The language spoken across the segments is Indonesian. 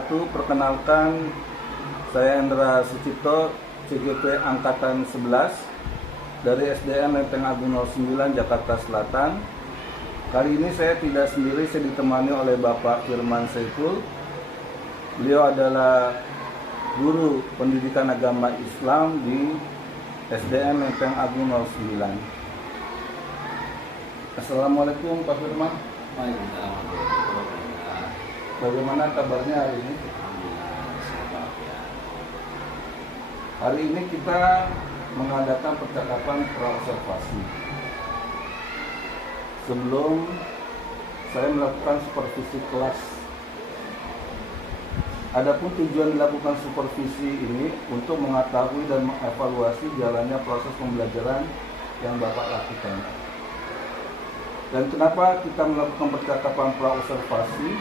wabarakatuh. Perkenalkan, saya Hendra Sucipto, CGP Angkatan 11 dari SDN Lenteng Agung 09 Jakarta Selatan. Kali ini saya tidak sendiri, saya ditemani oleh Bapak Firman Saiful. Beliau adalah guru pendidikan agama Islam di SDN Lenteng Agung 09. Assalamualaikum Pak Firman. Bagaimana kabarnya hari ini? Hari ini kita mengadakan percakapan praobservasi. Sebelum saya melakukan supervisi kelas. Adapun tujuan dilakukan supervisi ini untuk mengetahui dan mengevaluasi jalannya proses pembelajaran yang Bapak lakukan. Dan kenapa kita melakukan percakapan praobservasi?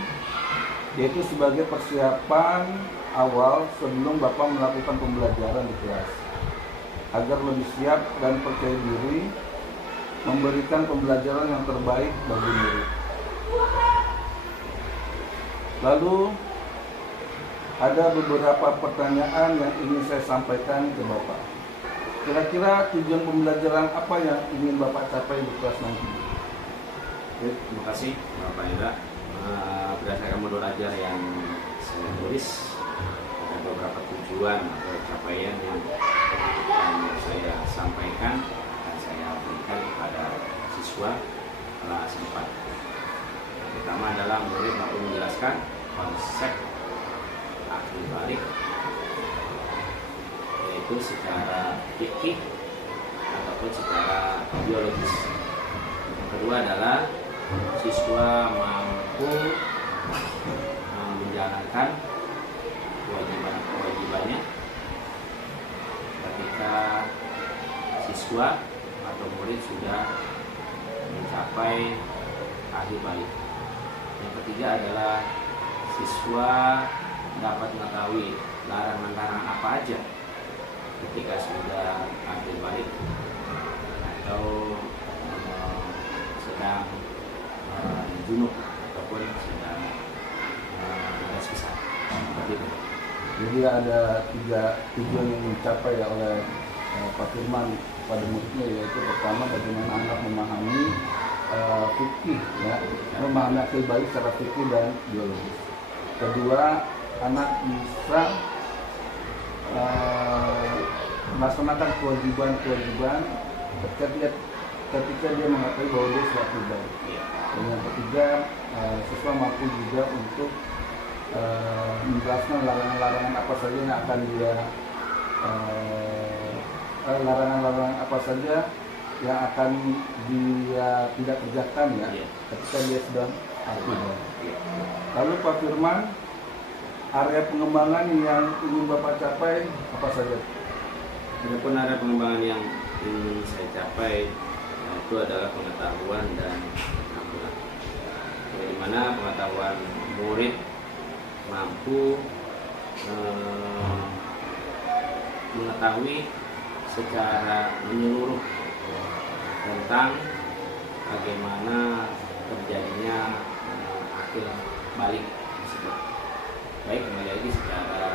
Yaitu sebagai persiapan awal sebelum Bapak melakukan pembelajaran di kelas, agar lebih siap dan percaya diri memberikan pembelajaran yang terbaik bagi murid. Lalu ada beberapa pertanyaan yang ingin saya sampaikan ke Bapak. Kira-kira tujuan pembelajaran apa yang ingin Bapak capai di kelas nanti? Terima kasih Bapak Hendra. Berdasarkan modul ajar yang saya tulis, ada beberapa tujuan atau capaian yang saya sampaikan dan saya berikan kepada siswa kelas 4. Yang pertama adalah murid mampu menjelaskan konsep akil balik, yaitu secara fikih ataupun secara biologis. Yang kedua adalah siswa mampu menjalankan kewajibannya ketika siswa atau murid sudah mencapai akhir balik. Yang ketiga adalah siswa dapat mengetahui larangan-larangan apa aja ketika sudah akhir balik atau sedang junub ataupun sedang ada sisa seperti itu. Jadi ada 3 tujuan yang dicapai oleh Pak Firman pada muridnya, yaitu pertama bagaimana anak memahami fikih, memahami akil balik secara fikih dan biologis. Kedua, anak bisa melaksanakan kewajiban ketika dia mengetahui bahwa dia sudah pribadi. Dan yang ketiga, siswa mampu juga untuk menjelaskan larangan-larangan apa saja yang akan dia tidak kerjakan ketika dia sedang aktif. Lalu Pak Firman, area pengembangan yang ingin Bapak capai apa saja? Adapun area pengembangan yang ingin saya capai itu adalah pengetahuan dan keterampilan. Bagaimana pengetahuan murid mampu mengetahui secara menyeluruh tentang bagaimana terjadinya akil balik tersebut, baik kembali lagi secara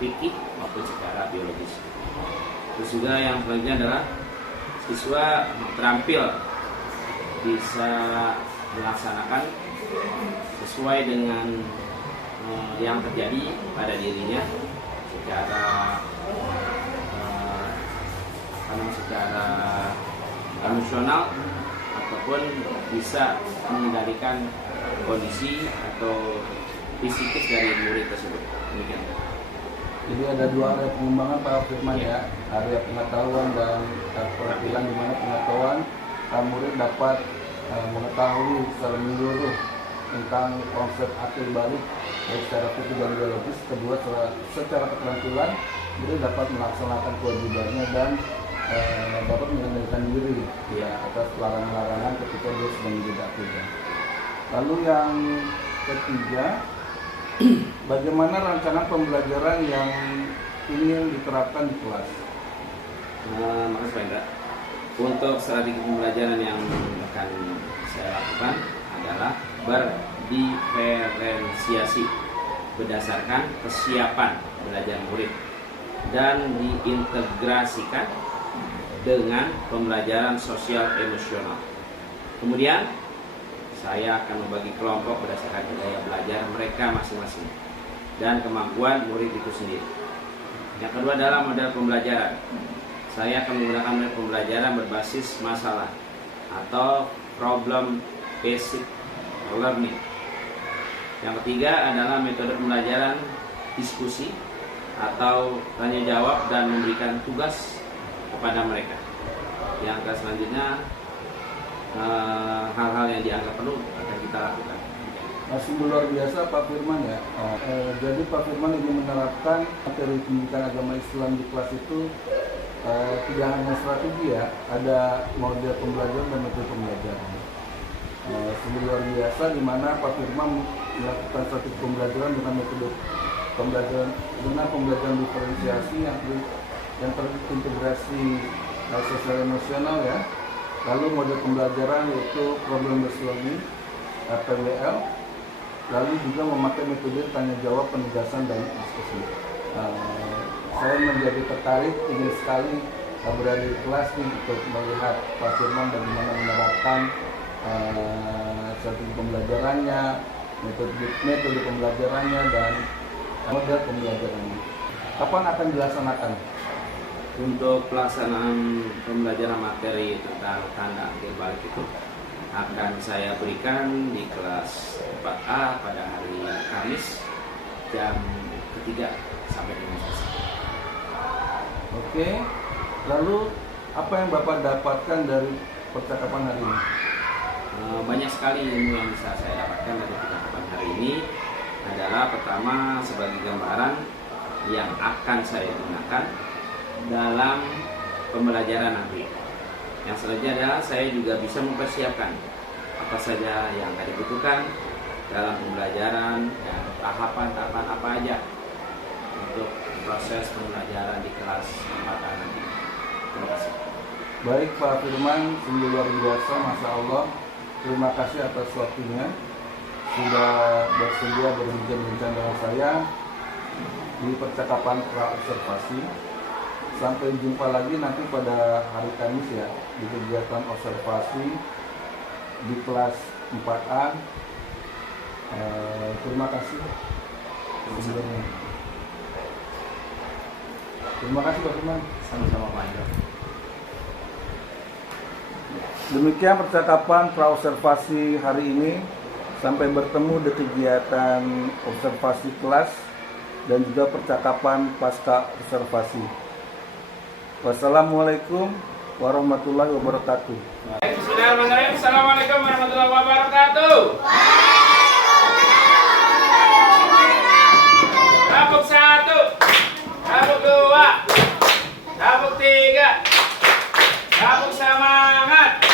fikih maupun secara biologis. Terus juga yang selanjutnya adalah siswa terampil bisa melaksanakan sesuai dengan yang terjadi pada dirinya secara emosional ataupun bisa mengendalikan kondisi atau fisikis dari murid tersebut. Demikian. Jadi ada 2 area pengembangan Pak Firman area pengetahuan dan keterampilan, di mana pengetahuan murid dapat mengetahui secara menyeluruh tentang konsep akil balik baik secara fikih dan biologis. Kedua, secara keterampilan murid dapat melaksanakan kewajibannya dan dapat mengendalikan diri atas larangan-larangan ketika dia sedang menjadi akil. Lalu yang ketiga, bagaimana rancangan pembelajaran yang ingin diterapkan di kelas? Makasih Pak Indra. Untuk strategi pembelajaran yang akan saya lakukan adalah diferensiasi berdasarkan kesiapan belajar murid dan diintegrasikan dengan pembelajaran sosial emosional. Kemudian saya akan membagi kelompok berdasarkan gaya belajar mereka masing-masing dan kemampuan murid itu sendiri. Yang kedua adalah model pembelajaran. Saya akan menggunakan model pembelajaran berbasis masalah atau problem based learning. Yang ketiga adalah metode pembelajaran diskusi atau tanya jawab dan memberikan tugas kepada mereka. Yang selanjutnya hal-hal yang dianggap perlu akan kita lakukan. Sungguh luar biasa Pak Firman ya. Jadi Pak Firman ingin menerapkan materi pendidikan agama Islam di kelas itu tidak hanya strategi ya, ada model pembelajaran dan metode pembelajaran. Sungguh luar biasa di mana Pak Firman melakukan strategi pembelajaran dengan metode pembelajaran diferensiasi yang terintegrasi sosial emosional ya. Lalu model pembelajaran yaitu problem based learning (PBL). Lalu juga memakai metode tanya jawab, penugasan dan diskusi. Saya menjadi tertarik, ingin sekali berada di kelas ini untuk melihat Pak Firman bagaimana menerapkan strategi pembelajarannya, metode pembelajarannya dan model pembelajarannya. Kapan akan dilaksanakan? Untuk pelaksanaan pembelajaran materi tentang tanda akhir balik itu akan saya berikan di kelas 4A pada hari Kamis jam 3 sampai dengan selesai. Oke, lalu apa yang Bapak dapatkan dari percakapan hari ini? Banyak sekali ilmu yang bisa saya dapatkan dari percakapan hari ini. Adalah pertama sebagai gambaran yang akan saya gunakan dalam pembelajaran nanti. Yang selanjutnya adalah saya juga bisa mempersiapkan apa saja yang akan dibutuhkan dalam pembelajaran dan tahapan-tahapan apa aja untuk proses pembelajaran di kelas 4 nanti. Terima kasih. Baik Pak Firman, sungguh luar biasa, Masya Allah. Terima kasih atas waktunya sudah bersedia berbincang-bincang dengan saya di percakapan pra-observasi. Sampai jumpa lagi nanti pada hari Kamis ya di kegiatan observasi di kelas 4A. Terima kasih. Terima kasih Pak Firman. Sama-sama Pak Indra. Demikian percakapan pra-observasi hari ini. Sampai bertemu di kegiatan observasi kelas dan juga percakapan pasca observasi. Wassalamualaikum warahmatullahi wabarakatuh. Bismillahirrahmanirrahim. Assalamualaikum warahmatullahi wabarakatuh. Tabuk 1, tabuk 2, tabuk 3, tabuk semangat.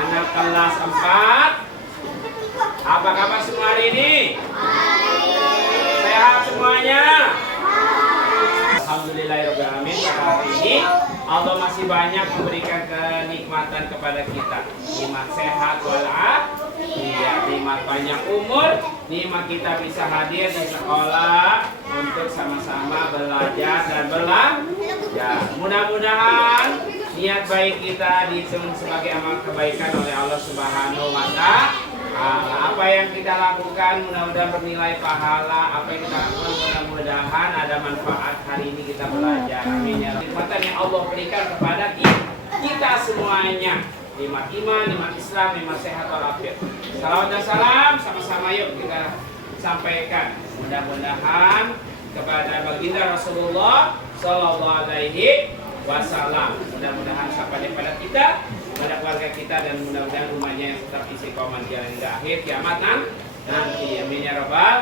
Anak kelas 4, apa kabar semua hari ini? Sehat semuanya? Alhamdulillahirrahmanirrahim. Pada hari ini Allah masih banyak memberikan kenikmatan kepada kita. Nikmat sehat walafiat, nikmat panjang umur, nikmat kita bisa hadir di sekolah untuk sama-sama belajar dan belajar. Mudah-mudahan niat baik kita dihitung sebagai amal kebaikan oleh Allah Subhanahu wa Ta'ala. Apa yang kita lakukan mudah-mudahan bernilai pahala. Apa yang kita lakukan mudah-mudahan ada manfaat hari ini kita belajar. Amin ya. Nikmatan yang Allah berikan kepada kita semuanya. Nikmat iman, nikmat Islam, nikmat sehat walafiat. Salam dan salam sama-sama yuk kita sampaikan. Mudah-mudahan kepada baginda Rasulullah Sallallahu Alaihi Wasallam, mudah-mudahan sampai pada kita, pada keluarga kita, dan mudah-mudahan rumahnya yang tetap istiqomah jalan hingga akhir kiamat nanti. Amin ya rabbal.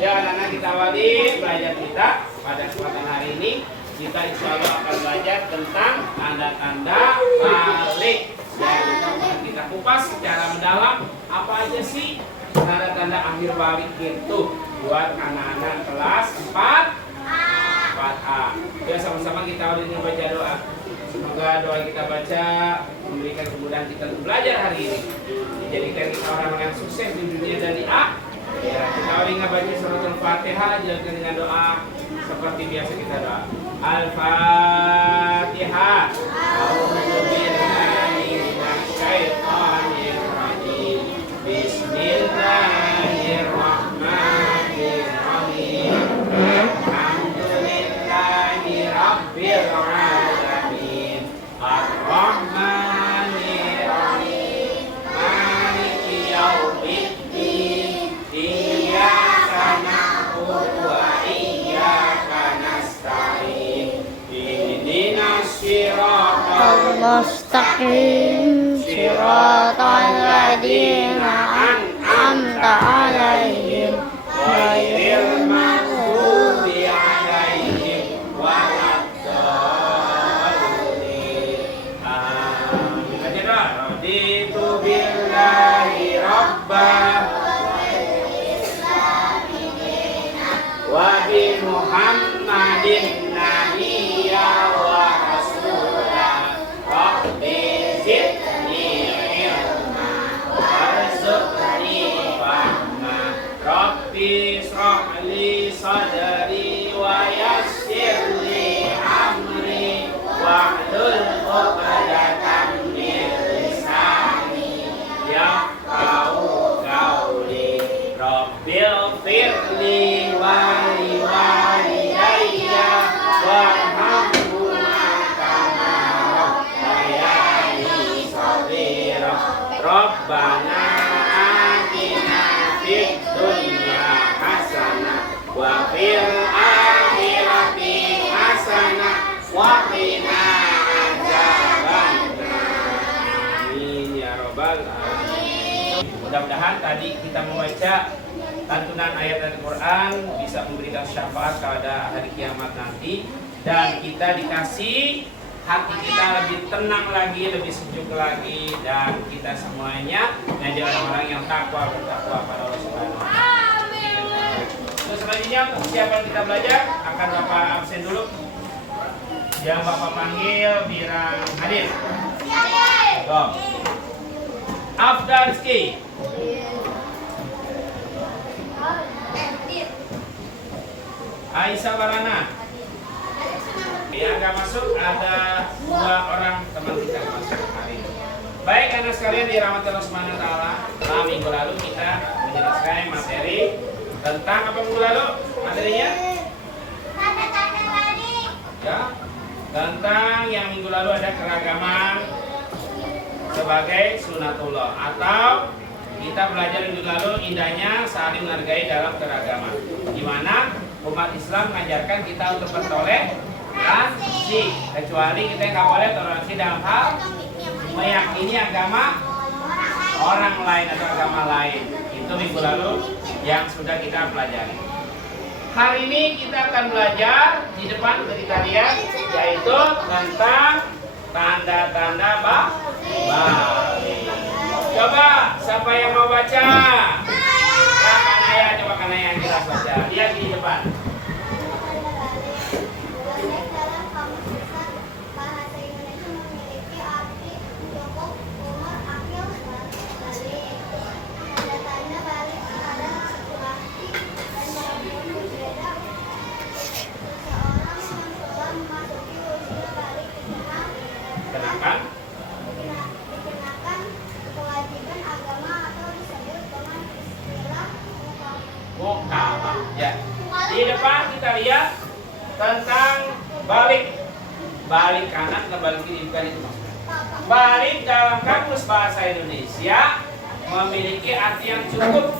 Ya anak-anak, kita awali belajar kita pada kesempatan hari ini. Kita insya Allah akan belajar tentang tanda-tanda balik. Dan kita kupas secara mendalam apa aja sih tanda-tanda akhir balik itu buat anak-anak kelas 4A. Ya, sama-sama kita awali dengan baca doa. Semoga doa kita baca memberikan kemudahan kita untuk belajar hari ini, dijadikan kita orang-orang yang sukses di dunia dan di akhirat. Ya, kita awali dengan baca surat Al-Fatihah, dilanjutkan dengan doa seperti biasa kita doa. Al-Fatihah. A'udzubillahi minasyaitonir rajim. Bismillahirrahmanirrahim. Alhamdulillahi rabbil alamin. Ar-Rahmanir Rahim. Maliki yaumiddin. Iyyaka na'budu wa iyyaka nasta'in. Ihdinas siratal mustaqim siratal ladzina an'amta 'alaihim ghairil maghdubi 'alaihim waladdallin. Amin. Baca doa. Raditu billahi rabban wa bi Muhammadin nabiyya wa rasulah. Rabbi zidni ilma warzuqni fahma. Rabbi ishrah li sadri wa yassir li amri wahlul 'uqdatam min lisani yafqahu qawli. Rabbil firli wa liwalidayya warhamhuma kama rabbayani shaghira. Rabbana atina fid dunya hasanah wa fil akhirati hasanah wa qina adzabannar. Amin ya rabbal alamin. Mudah-mudahan tadi kita membaca lantunan ayat Al-Quran bisa memberikan syafaat pada hari kiamat nanti, dan kita dikasih hati kita lebih tenang lagi, lebih sejuk lagi, dan kita semuanya menjadi orang-orang yang bertakwa pada Allah Subhanahu wa Ta'ala. Terus selanjutnya untuk persiapan kita belajar akan Bapak absen dulu. Yang Bapak panggil bilang hadir. Go. Afdal Rizki. Aisyah Warana. Yang akan masuk ada 2 orang teman kita yang masuk hari ini. Baik anak sekalian dirahmati Allah Subhanahu wa Ta'ala. Minggu lalu kita menjelaskan materi tentang apa minggu lalu? Materinya? Ya. Tentang yang minggu lalu ada keragaman sebagai sunatullah, atau kita belajar minggu lalu indahnya saling menghargai dalam keragaman, di mana umat Islam mengajarkan kita untuk bertoleransi, kecuali kita nggak boleh toleransi dalam hal meyakini agama orang lain atau agama lain. Itu minggu lalu yang sudah kita pelajari. Hari ini kita akan belajar di depan untuk kita lihat, yaitu tentang tanda-tanda balik. Coba siapa yang mau baca? Ya, Kanaya, coba Kanaya yang jelas baca. Lihat di depan. Kenapa? Mukawah. Ya. Di depan kita lihat tentang balik. Balik kanan dan balik kiri, bukan itu maksudnya. Balik dalam kamus bahasa Indonesia memiliki arti yang cukup,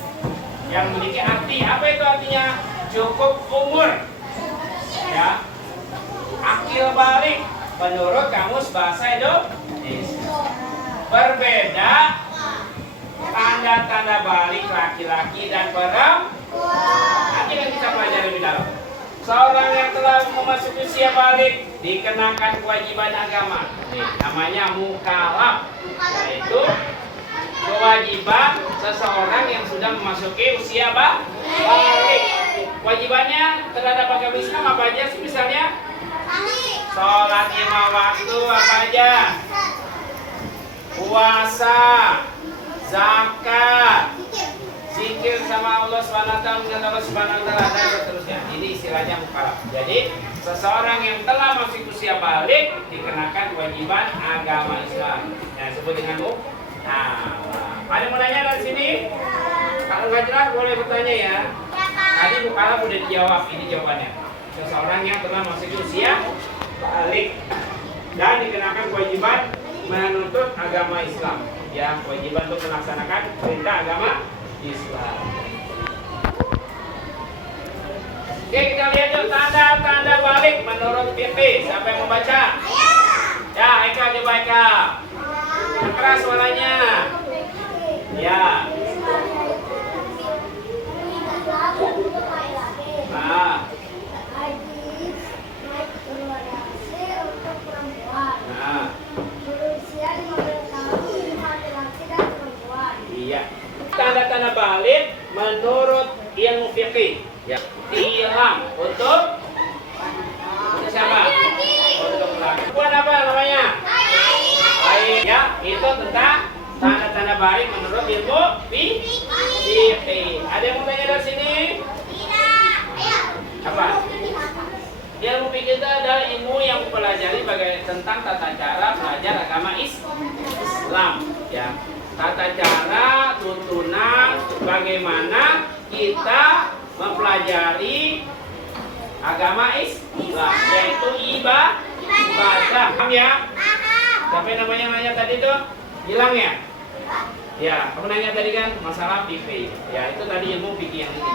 yang memiliki arti. Apa itu artinya? Cukup umur. Ya. Akil balik menurut kamus bahasa Indonesia. Berbeda tanda-tanda balik laki-laki dan perempuan. Nanti kan kita pelajari lebih dalam. Seorang yang telah memasuki usia balik dikenakan kewajiban agama. Nih, namanya mukallaf, yaitu kewajiban seseorang yang sudah memasuki usia balik. Kewajibannya terhadap agama Islam apa aja sih? Misalnya sholat 5 waktu apa aja? Puasa, zakat, zikir sama Allah SWT, mengingat Allah SWT, dan seterusnya. Ini istilahnya mukallaf. Jadi seseorang yang telah masuk usia balik dikenakan kewajiban agama Islam. Yang disebut dengan mukallaf. Ada yang mau nanya dari sini? Kalau nggak jelas boleh bertanya ya. Tadi mukallaf udah dijawab. Ini jawabannya. Seseorang yang telah masuk usia balik dan dikenakan kewajiban menuntut agama Islam. Ya, kewajiban untuk melaksanakan perintah agama Islam. Oke, kita lihat yuk tanda-tanda balik menurut fikih. Siapa yang membaca? Ya, Eka coba Eka. Keras suaranya. Ya. Nah. Nah. Iya. Tanda-tanda balik menurut ilmu fikih. Ya. Tilang untuk siapa? Untuk laki. Buat apa namanya? Baik ya, itu tentang tanda-tanda balik menurut ilmu fikih. Ada yang mau tanya dari sini? Apa? Ilmu fikih itu adalah ilmu yang mempelajari tentang tata cara belajar agama Islam. Ya. Tata cara, tuntunan, bagaimana kita mempelajari agama Islam, yaitu ibadah. Paham ya? Siapa namanya nanya tadi tuh? Hilang ya? Ya, kamu nanya tadi kan masalah fikih. Ya, itu tadi ilmu fikih yang ini.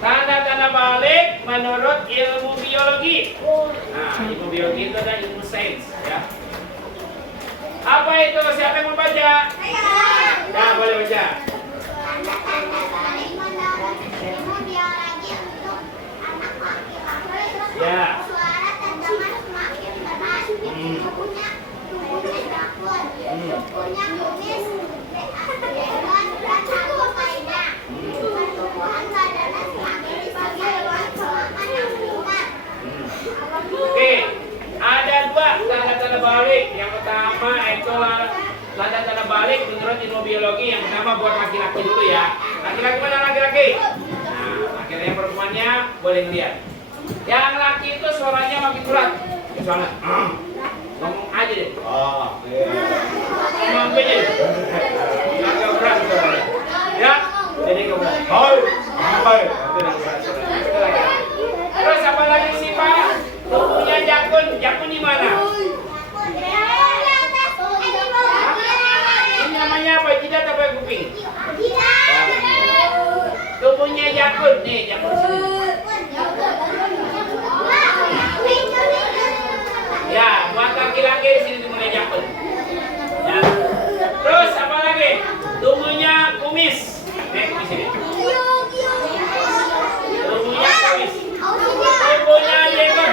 Tanda-tanda balik menurut ilmu biologi. Nah, ilmu biologi itu adalah ilmu sains, ya. Apa itu? Siapa yang mau baca? Nah, boleh baca. Ya. Oke, ada dua tanda-tanda balik. Yang pertama itu tanda-tanda balik menurut ilmu biologi. Yang pertama buat laki-laki dulu ya. Laki-laki mana laki-laki? Nah, akhirnya perempuannya boleh lihat. Yang laki itu suaranya makin berat. Suara, ngomong aja deh. Oh, ngomong aja deh. Agak berat suaranya. Ya, jadi keberat. Hai. Terus apa lagi sih Pak? Tubuhnya jakun di mana? Ini namanya apa? Jidat apa kuping? Tubuhnya jakun nih, jakun sini. Ya, buat laki-laki di sini tubuhnya jakun. Ya. Terus apa lagi? Tubuhnya kumis. Nih, di sini. Tubuhnya kumis. Tubuhnya jenggot.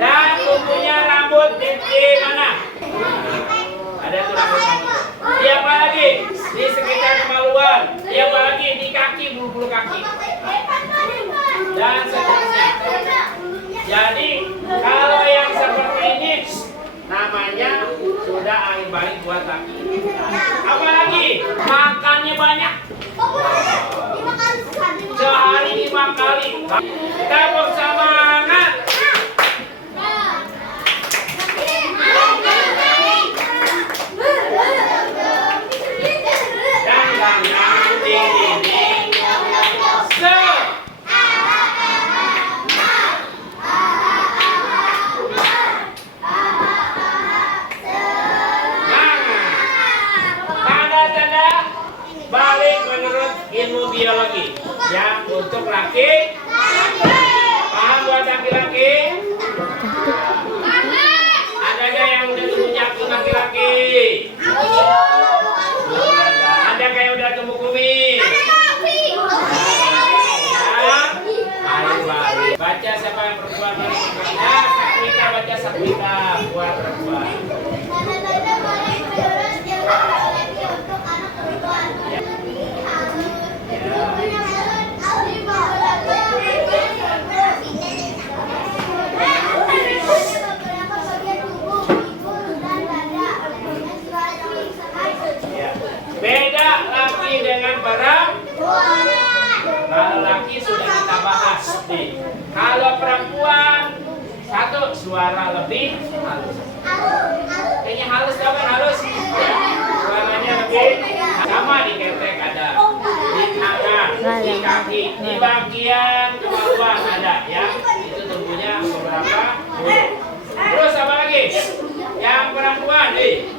Dan tubuhnya rambut di mana? Ada tuh rambut. Siapa lagi? Di sekitar kemaluan. Siapa lagi? Di kaki, bulu-bulu kaki. Dan seterusnya. Jadi kalau yang seperti ini namanya sudah akhir balik buat laki. Apalagi makannya banyak. Sehari 5 kali. Tepuk semangat. ilmu biologi. Yang untuk laki, paham buat laki-laki? Ada gak yang udah tumbuh jakun laki-laki? Ada gak yang udah tumbuh kumis? Baca siapa yang perempuan? Sakwita, baca Sakwita buat perempuan. Beda laki dengan perempuan. Kalau laki sudah kita bahas nih. Kalau perempuan satu suara lebih halus. Kayaknya halus kan halus. Suaranya lebih sama di ketek ada, di tangan, di kaki, di bagian kemaluan ada ya. Itu tumbuhnya beberapa bulu. Terus apa lagi? Yang perempuan nih.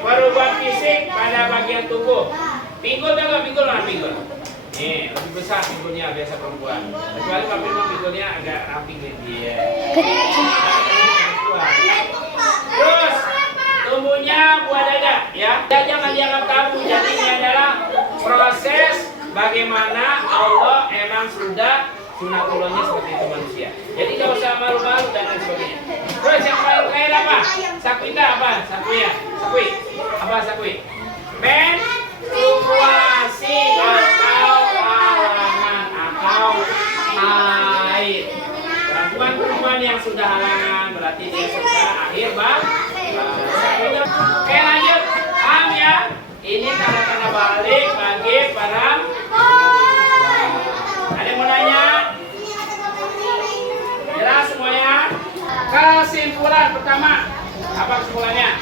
Perubahan fisik pada bagian tubuh. Pinggul juga, pinggul mana pinggul? Nih, lebih besar pinggulnya biasa perempuan. Kecuali kalau memang pinggulnya agak ramping nih dia. Terus tumbuhnya buah dada ya. Jangan dianggap tabu. Jadi ini adalah proses bagaimana Allah emang sudah sunatullahnya seperti itu manusia. Jadi gak usah malu-malu dan lain sebagainya. Terus yang paling terakhir apa? Sakwita apa? Sakwi. Apa sakwi? Menstruasi atau halangan atau haid. Perempuan yang sudah halangan berarti dia sudah akhir Oke lanjut. Paham ya? Ini tanda-tanda balik bagi para ada yang mau nanya? Jelas semuanya? Kesimpulan pertama. Apa kesimpulannya?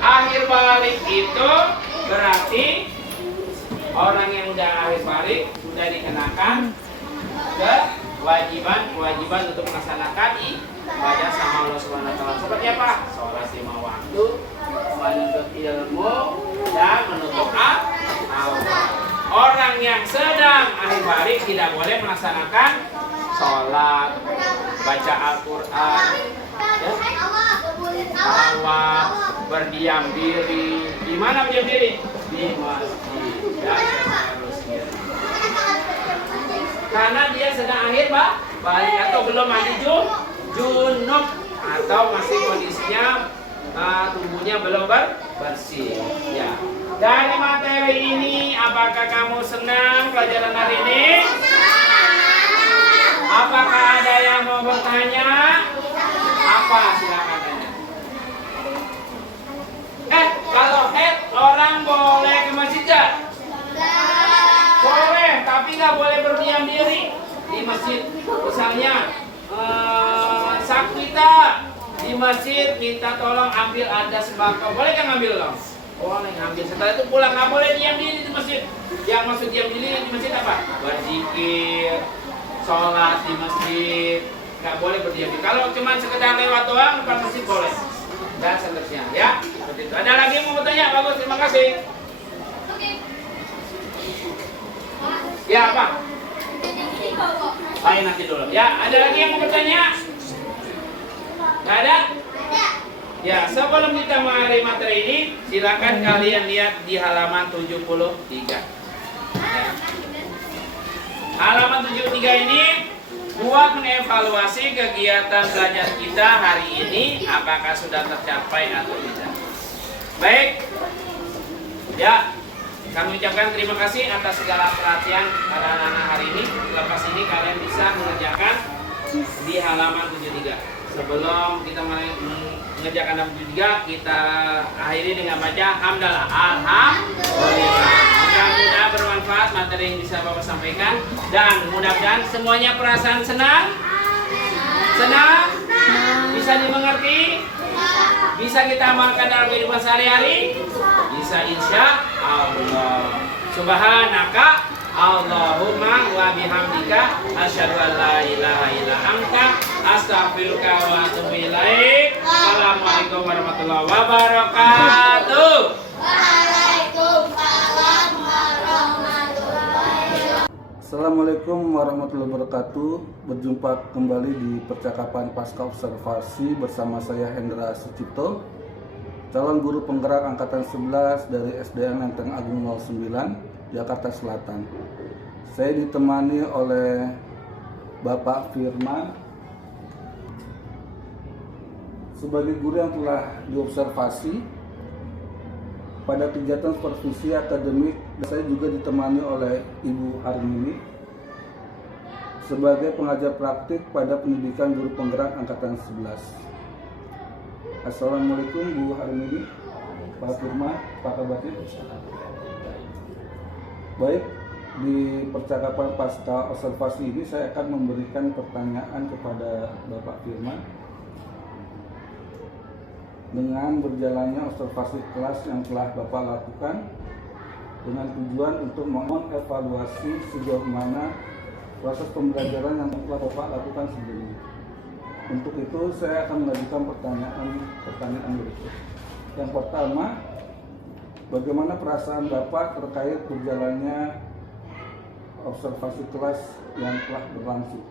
Akhir balik itu berarti orang yang udah akhir balik sudah dikenakan kewajiban untuk melaksanakan ibadah sama Allah Subhanahu wa taala. Seperti apa? Sholat 5 waktu, menuntut ilmu dan menutup aurat. Orang yang sedang akhir balik tidak boleh melaksanakan sholat, baca Al-Quran, salawat, berdiam diri. Di mana berdiam diri? Di masjid dan seterusnya. Karena dia sedang akhir balik atau belum mandi junub atau masih kondisinya tubuhnya belum bersih. Ya. Dari materi ini, apakah kamu senang pelajaran hari ini? Apakah ada yang mau bertanya? Apa? Silakan tanya. Kalau head orang boleh ke masjid gak? Boleh, tapi nggak boleh berdiam diri di masjid. Misalnya Sakwita di masjid minta tolong ambil ada sembako, boleh kan ngambil dong? Boleh ngambil. Setelah itu pulang, nggak boleh diam diri di masjid. Yang maksud diam diri di masjid apa? Berzikir, sholat di masjid, nggak boleh berdiam diri. Kalau cuma sekedar lewat doang depan masjid boleh. Dan seterusnya ya. Seperti itu. Ada lagi yang mau bertanya? Bagus, terima kasih. Ya apa? Ayo nanti dulu. Ya, ada lagi yang mau bertanya? Nggak ada? Ya, sebelum kita mengakhiri materi ini, silakan kalian lihat di halaman 73. Ya. Halaman 73 ini buat mengevaluasi kegiatan belajar kita hari ini, apakah sudah tercapai atau tidak. Baik. Ya. Kami ucapkan terima kasih atas segala perhatian pada anak-anak hari ini. Lepas ini kalian bisa mengerjakan di halaman 73. Sebelum kita mengerjakan halaman 73, kita akhiri dengan baca hamdalah. Alhamdulillah. Mudah-mudahan bermanfaat materi yang bisa Bapak sampaikan, dan mudah-mudahan semuanya perasaan senang, bisa dimengerti, bisa kita amalkan dalam kehidupan sehari-hari. Bisa insya Allah. Subhanaka Allahumma wa bihamdika asyhadu an la ilaha illa anta astaghfiruka wa atubu ilaik. Assalamualaikum warahmatullahi wabarakatuh. Assalamualaikum warahmatullahi wabarakatuh. Berjumpa kembali di percakapan pasca observasi bersama saya Hendra Sucipto, calon guru penggerak angkatan 11 dari SDN Lenteng Agung 09, Jakarta Selatan. Saya ditemani oleh Bapak Firman sebagai guru yang telah diobservasi pada kegiatan supervisi akademik. Saya juga ditemani oleh Ibu Harmini sebagai pengajar praktik pada pendidikan guru penggerak angkatan 11. Assalamualaikum Bu Harmini, Pak Firman, apa kabarnya? Baik, di percakapan pasca observasi ini saya akan memberikan pertanyaan kepada Bapak Firman dengan berjalannya observasi kelas yang telah Bapak lakukan dengan tujuan untuk mengevaluasi sejauh mana proses pembelajaran yang telah Bapak lakukan sebelumnya. Untuk itu saya akan mengajukan pertanyaan berikut. Yang pertama, bagaimana perasaan Bapak terkait berjalannya observasi kelas yang telah berlangsung?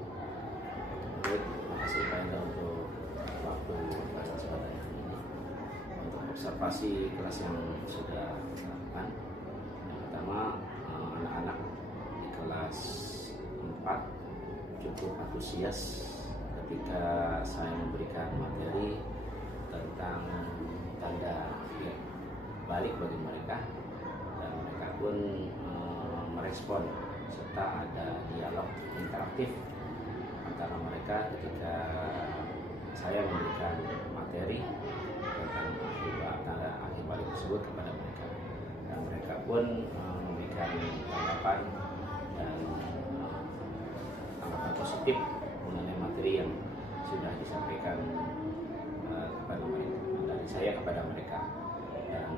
Baik, terima kasih Pak Hendra untuk waktu pada kesempatan ini. Untuk observasi kelas yang sudah dilakukan, yang pertama anak-anak di kelas 4 cukup antusias ketika saya memberikan materi tentang tanda akhir balik bagi mereka, dan mereka pun merespon serta ada dialog interaktif antara mereka ketika saya memberikan materi tentang tanda akhir balik tersebut kepada mereka, dan mereka pun memberikan tanggapan dan tanggapan positif mengenai materi yang sudah disampaikan kepada mereka, dari saya kepada mereka, dan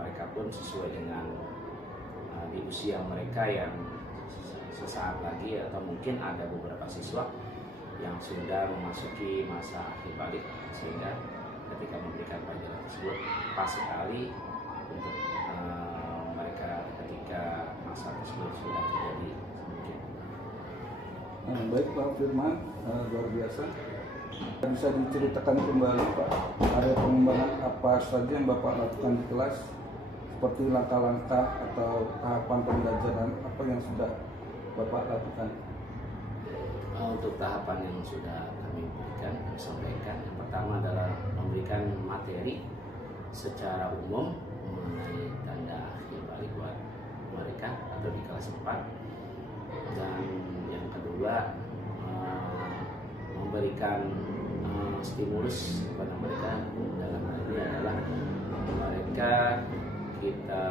mereka pun sesuai dengan di usia mereka yang sesaat lagi, atau mungkin ada beberapa siswa yang sudah memasuki masa akhir balik, sehingga ketika memberikan pelajaran tersebut pas sekali untuk mereka ketika masa tersebut sudah terjadi. Baik Pak Firman, luar biasa. Bisa diceritakan kembali Pak, area pengembangan apa saja yang Bapak lakukan di kelas, seperti langkah-langkah atau tahapan pembelajaran apa yang sudah Bapak lakukan? Untuk tahapan yang sudah kami sampaikan, yang pertama adalah memberikan materi secara umum mengenai tanda akhir balik buat mereka atau di kelas 4, dan yang kedua memberikan stimulus kepada mereka. Dalam hal ini adalah mereka kita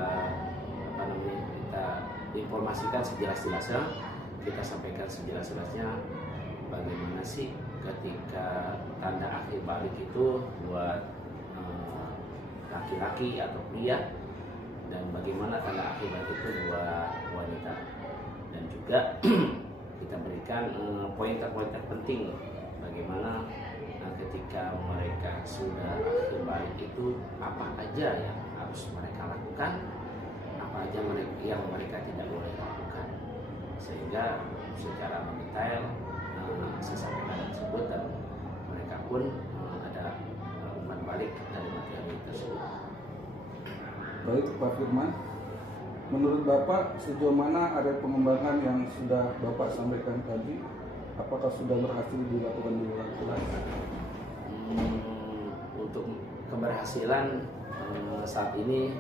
informasikan sejelas-jelasnya, kita sampaikan sejelas-jelasnya bagaimana sih ketika tanda akhir balik itu buat laki-laki atau pria, dan bagaimana tanda akhir balik itu buat wanita, dan juga kita berikan pointer-pointer penting bagaimana ketika mereka sudah akhir balik itu apa aja yang harus mereka lakukan, apa aja yang mereka tidak boleh lakukan, sehingga secara mendetail saya sampaikan tersebut, dan mereka pun ada umpan balik dari materi tersebut. Baik Pak Firman, menurut Bapak sejauh mana area pengembangan yang sudah Bapak sampaikan tadi, apakah sudah berhasil dilakukan di luar kelas? Untuk keberhasilan saat ini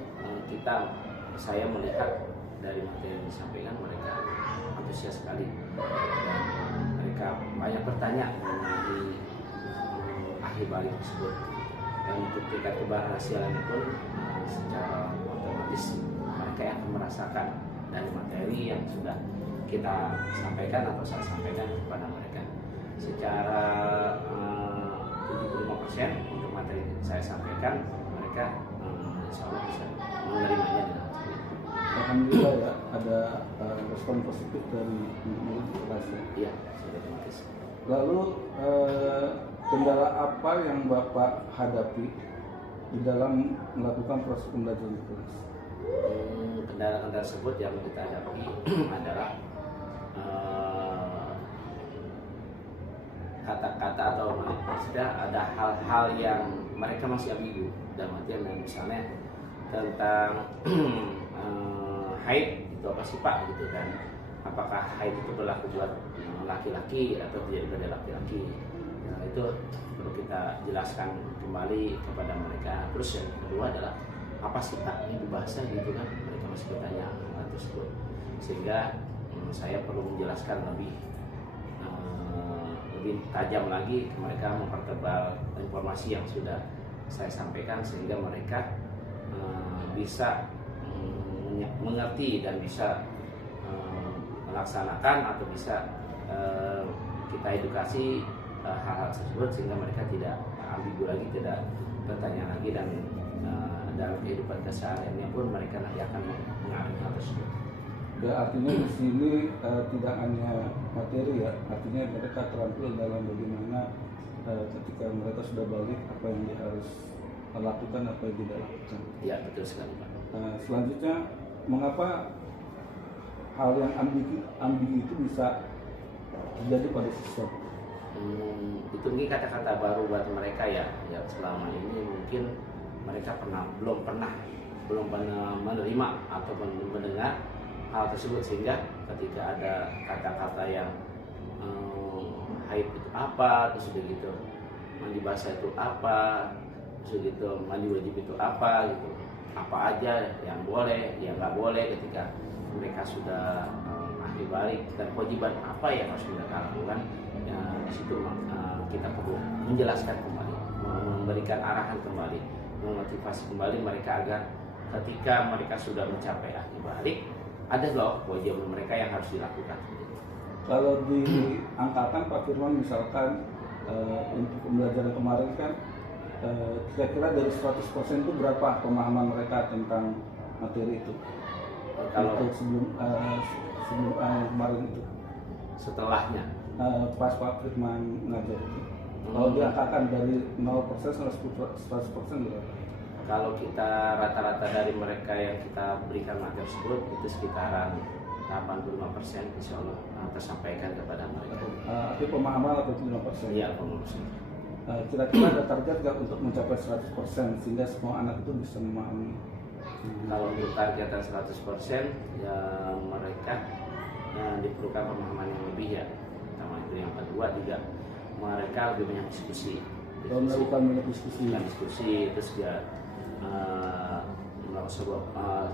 saya melihat dari materi yang disampaikan mereka antusias sekali, dan mereka banyak bertanya mengenai akhir balik tersebut, dan untuk tingkat keberhasilan pun secara otomatis mereka yang akan merasakan dari materi yang sudah kita sampaikan atau saya sampaikan kepada mereka. Secara 75% untuk materi yang saya sampaikan, mereka insya Allah bisa menerimanya dengan baik. Alhamdulillah ya, ada respon positif dari murid kelasnya. Iya, sudah terima kasih. Lalu kendala apa yang Bapak hadapi di dalam melakukan proses pembelajaran di kelas? Kendala-kendala tersebut yang kita hadapi adalah kata-kata atau maksudnya ada hal-hal yang mereka masih ambigu, dalam artian misalnya tentang haid itu apa sih Pak gitu kan, apakah haid itu berlaku buat laki-laki atau tidak pada laki-laki. Nah, itu perlu kita jelaskan kembali kepada mereka. Terus yang kedua adalah apa sih Pak ini bahasa gitu kan, mereka masih bertanya hal tersebut, sehingga saya perlu menjelaskan lebih tajam lagi ke mereka, mempertebal informasi yang sudah saya sampaikan sehingga mereka bisa mengerti dan bisa melaksanakan atau bisa kita edukasi hal-hal tersebut sehingga mereka tidak ambigu lagi, tidak bertanya lagi, dan dalam kehidupan kesehariannya pun mereka nanti akan mengalami hal tersebut. Ya, artinya di sini tidak hanya materi ya, artinya mereka terampil dalam bagaimana ketika mereka sudah balik apa yang dia harus lakukan, apa yang tidak lakukan. Ya, betul sekali Pak. Selanjutnya, mengapa hal yang ambigu itu bisa terjadi pada siswa? Itu mungkin kata-kata baru buat mereka ya, yang selama ini mungkin mereka belum pernah menerima atau mendengar hal tersebut, sehingga ketika ada kata-kata yang haid itu apa, terus begitu mandi basah itu apa, terus begitu mandi wajib itu apa gitu, apa aja yang boleh, yang nggak boleh ketika mereka sudah ahli balik, dan kewajiban apa yang harus mereka lakukan. Ya, di situ kita perlu menjelaskan kembali, memberikan arahan kembali, memotivasi kembali mereka agar ketika mereka sudah mencapai ahli balik, ada loh kewajiban mereka yang harus dilakukan. Kalau di angkatan Pak Firman misalkan untuk pembelajaran kemarin kan kira-kira dari 100% itu berapa pemahaman mereka tentang materi itu? Kalau untuk sebelum kemarin itu, setelahnya pas Pak Firman ngajar itu, kalau diangkakan dari 0% sampai 100% berapa? Kalau kita rata-rata dari mereka yang kita berikan materi tersebut itu sekitaran 85% insya Allah tersampaikan kepada mereka. Itu pemahaman atau 5%? Iya, pengurus. Kira-kira ada target nggak untuk mencapai 100% sehingga semua anak itu bisa memahami? Kalau untuk targetan 100% ya mereka diperlukan pemahaman yang lebih ya. Pertama itu, yang kedua juga mereka lebih banyak diskusi. Melakukan banyak diskusi. Terus juga melakukan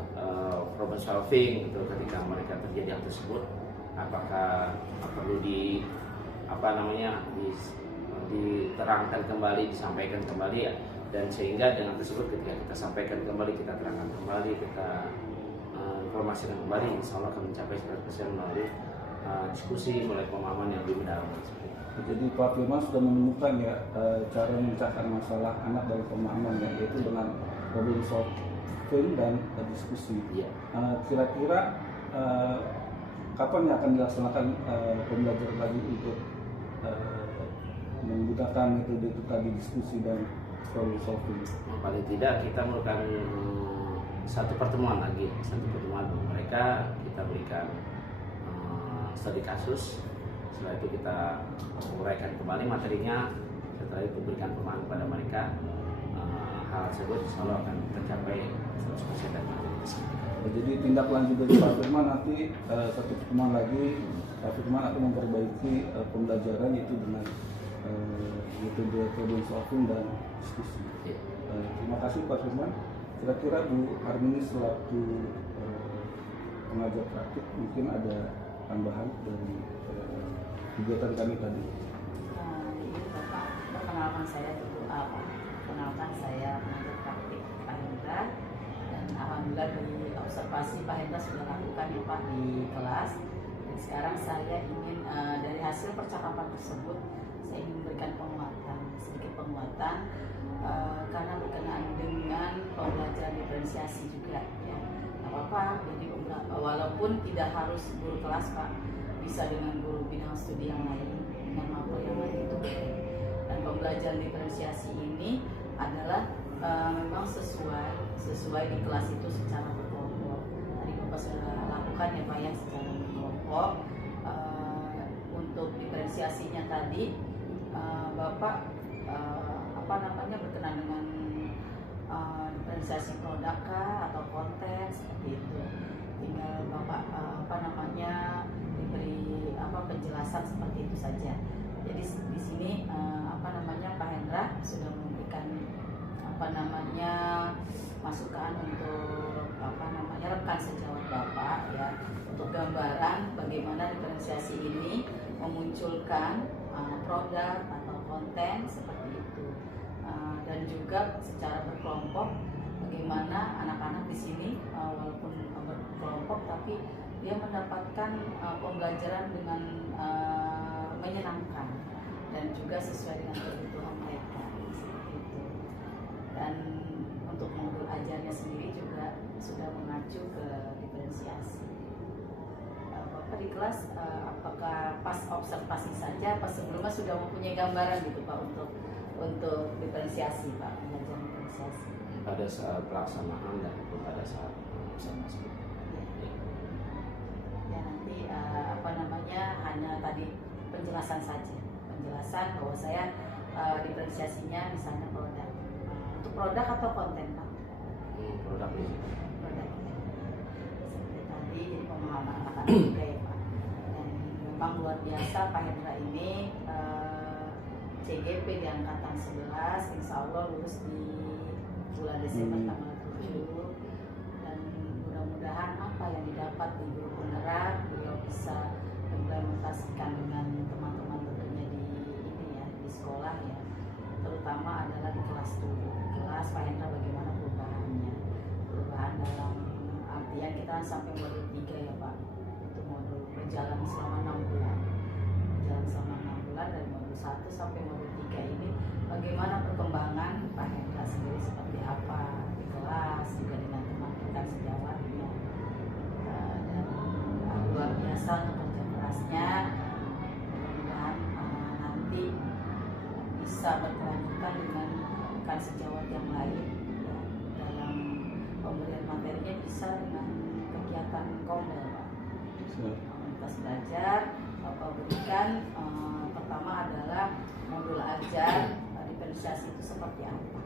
problem solving gitu ketika mereka terjadi hal tersebut, apakah perlu diterangkan kembali, disampaikan kembali ya, dan sehingga dengan tersebut ketika kita sampaikan kembali, kita terangkan kembali, kita informasikan kembali, insya Allah akan mencapai 100% melalui diskusi, mulai pemahaman yang lebih mendalam. Jadi Pak Firman sudah menemukan ya cara memecahkan masalah anak dalam pemahaman ya, yaitu dengan problem solving dan diskusi. Iya. Kira-kira kapan yang akan dilaksanakan pembelajaran lagi untuk menggunakan metode itu tadi, diskusi dan problem solving? Paling tidak kita melakukan satu pertemuan mereka, kita berikan studi kasus. Setelah itu kita uraikan kembali materinya, setelah itu berikan pemahaman kepada mereka. Hal tersebut insya Allah akan tercapai 100% dan materi tersebut. Jadi tindak lanjut dari Pak Firman nanti satu pertemuan lagi, Pak Firman akan memperbaiki pembelajaran itu dengan metode problem solving dan diskusi. Terima kasih Pak Firman. Kira-kira Bu Armini selaku pengajar praktik mungkin ada tambahan dari kegiatan kami tadi. Bapak perkenalkan saya dulu perkenalkan saya pengajar praktik Pak Hendra, dan alhamdulillah dari observasi Pak Hendra sudah lakukan ya Pak di kelas. Dan sekarang saya ingin dari hasil percakapan tersebut saya ingin memberikan sedikit penguatan karena berkenaan dengan pembelajaran diferensiasi juga ya. Apa-apa, jadi walaupun tidak harus guru kelas Pak, bisa dengan guru bidang studi yang lain, dengan materi yang lain itu. Dan pembelajaran diferensiasi ini adalah memang sesuai di kelas itu secara berkelompok. Tadi Bapak sudah lakukan ya Pak ya, secara berkelompok untuk diferensiasinya tadi, Bapak berkenan dengan diferensiasi produk kah atau konten seperti itu. Tinggal Bapak diberi penjelasan seperti itu saja. Jadi di sini Pak Hendra sudah memberikan masukan untuk rekan sejawat Bapak ya, untuk gambaran bagaimana diferensiasi ini memunculkan produk atau konten seperti itu, dan juga secara berkelompok bagaimana anak-anak di sini walaupun berkelompok tapi dia mendapatkan pembelajaran dengan menyenangkan dan juga sesuai dengan kebutuhan mereka seperti itu. Dan untuk modul ajarnya sendiri juga sudah mengacu ke diferensiasi. Bapak di kelas apakah pas observasi saja, pas sebelumnya sudah mempunyai gambaran gitu Pak untuk diferensiasi Pak, belajar diferensiasi? Pada saat pelaksanaan dan pada saat observasi. Ya nanti hanya tadi penjelasan saja, penjelasan bahwa saya diferensiasinya misalnya produk. Untuk produk atau konten Pak? Produk ini. Produk. Seperti tadi jadi pemahaman anak-anak juga ya Pak. Dan memang luar biasa Pak Hendra ini CGP di angkatan 11, insya Allah lulus di bulan Desember tanggal 7. Dan mudah-mudahan apa yang didapat di guru penggerak beliau bisa implementasikan dengan teman-teman tentunya di sekolah ya, terutama adalah di kelas dulu. Kelas Pak Hendra bagaimana perubahan dalam artian kita kan sampai modul 3 ya Pak, itu modul berjalan selama 6 bulan dari modul 1 sampai modul 3 ini bagaimana perkembangan Pak Hendra sendiri seperti apa di kelas juga dengan teman-teman sejawatnya, dan luar biasa untuk kerja kerasnya. Mudah-mudahan nanti bisa berkelanjutan dengan rekan sejawat yang lain ya, dalam pemberian materinya bisa dengan kegiatan komel Pak. Komunitas belajar Bapak berikan pertama adalah modul ajar diferensiasi itu seperti apa,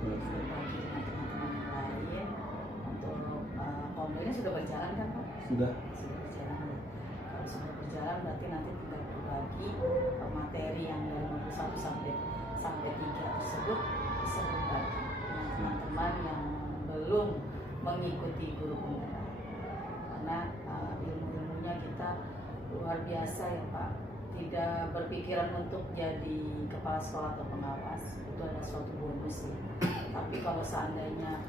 berbagi dengan teman-teman yang lain. Untuk komelnya sudah berjalan kan Pak? Sudah berjalan. Kalau sudah berjalan berarti nanti tinggal berbagi materi yang dari modul 1 sampai 3 tersebut bisa berbagi dengan teman-teman yang belum mengikuti guru penggerak, karena ilmu-ilmunya kita luar biasa ya Pak. Tidak berpikiran untuk jadi kepala sekolah atau pengawas, itu adalah suatu bonus ya. Tapi kalau seandainya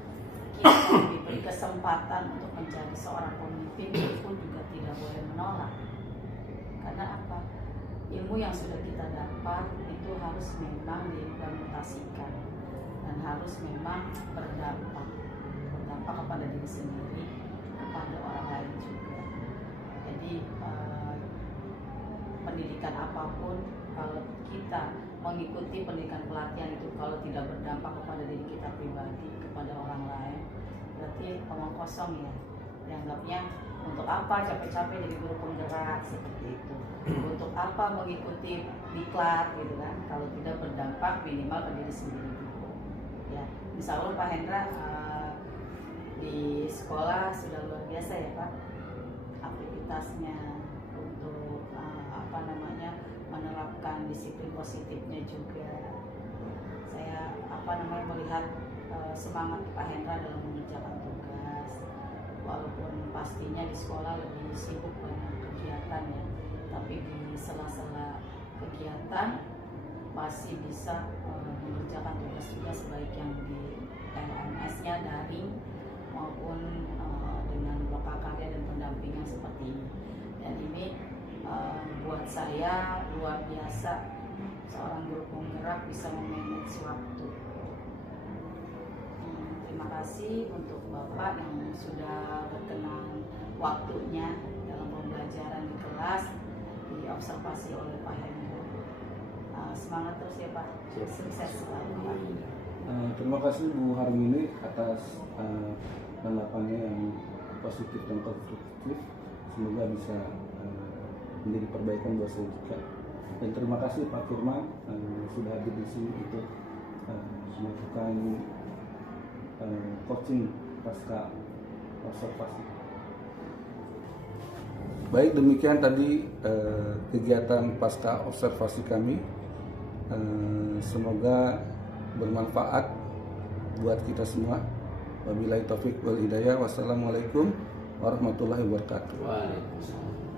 kita diberi kesempatan untuk menjadi seorang pemimpin, itu pun juga tidak boleh menolak. Karena apa? Ilmu yang sudah kita dapat itu harus memang diimplementasikan dan harus memang berdampak kepada diri sendiri, kepada orang lain juga. Jadi pendidikan apapun, kalau kita mengikuti pendidikan pelatihan itu kalau tidak berdampak kepada diri kita pribadi, kepada orang lain, berarti omong kosong ya. Dianggapnya untuk apa capek-capek jadi guru penggerak seperti itu, untuk apa mengikuti diklat gitu kan, kalau tidak berdampak minimal ke diri sendiri dulu ya. Insya Allah Pak Hendra di sekolah sudah luar biasa ya Pak aktivitasnya untuk menerapkan disiplin positifnya juga. Saya melihat semangat Pak Hendra dalam mengerjakan tugas, walaupun pastinya di sekolah lebih sibuk banyak kegiatan ya, tapi di sela-sela kegiatan masih bisa mengerjakan tugas-tugas baik yang di LMS-nya daring maupun dengan blok karya dan pendampingan seperti ini. Dan ini buat saya luar biasa, seorang guru penggerak bisa memanage waktu. Terima kasih untuk Bapak yang sudah berkenan waktunya dalam pembelajaran di kelas, diobservasi oleh Pak Hendra. Semangat terus ya Pak, sukses selalu Pak. Terima kasih Bu Harmini atas tanggapannya yang positif dan konstruktif. Semoga bisa menjadi perbaikan buat saya juga. Dan terima kasih Pak Firman sudah hadir di sini untuk melakukan coaching pasca observasi. Baik, demikian tadi kegiatan pasca observasi kami. Semoga bermanfaat buat kita semua. Wabillahi taufik wal hidayah. Wassalamualaikum warahmatullahi wabarakatuh. Waalaikumsalam.